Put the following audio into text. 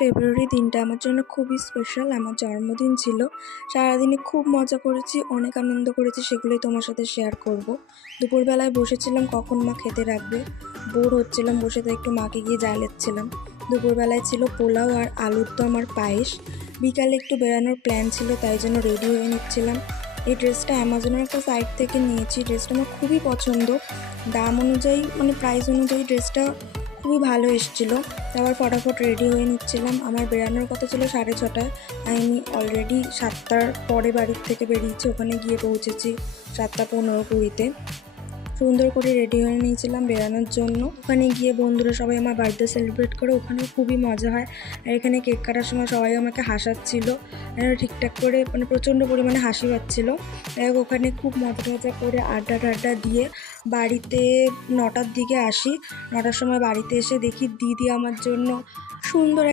ফেব্রুয়ারি দিনটা আমার জন্য খুবই স্পেশাল। আমার জন্মদিন ছিল। সারাদিনে খুব মজা করেছি, অনেক আনন্দ করেছি, সেগুলোই তোমার সাথে শেয়ার করব। দুপুরবেলায় বসেছিলাম কখন মা খেতে রাখবে, বোর হচ্ছিলাম বসে, তাই একটু মাকে গিয়ে জ্বালাচ্ছিলাম। দুপুরবেলায় ছিল পোলাও আর আলুর দম আর পায়েস। বিকালে একটু বেড়ানোর প্ল্যান ছিল, তাই জন্য রেডি হয়ে নিচ্ছিলাম। এই ড্রেসটা অ্যামাজনের একটা সাইট থেকে নিয়েছি। ড্রেসটা আমার খুবই পছন্দ। দাম অনুযায়ী প্রাইস অনুযায়ী ড্রেসটা খুবই ভালো এসেছিলো। তারপর ফটাফট রেডি হয়ে নিচ্ছিলাম। আমার বেরানোর কথা ছিল 6:30টায়, আমি অলরেডি 7টার পরে বাড়ির থেকে বেরিয়েছি। ওখানে গিয়ে পৌঁছেছি 7:15-20-তে। সুন্দর করে রেডি হয়ে নিয়েছিলাম বেরানোর জন্য। ওখানে গিয়ে বন্ধুরা সবাই আমার বার্থডে সেলিব্রেট করে, ওখানেও খুবই মজা হয়। আর এখানে কেক কাটার সময় সবাই আমাকে হাসাচ্ছিল, ঠিকঠাক করে প্রচণ্ড পরিমাণে হাসি পাচ্ছিল। ওখানে খুব মজা করে আড্ডা দিয়ে বাড়িতে 9টার দিকে আসি। 9টার সময় বাড়িতে এসে দেখি দিদি আমার জন্য সুন্দর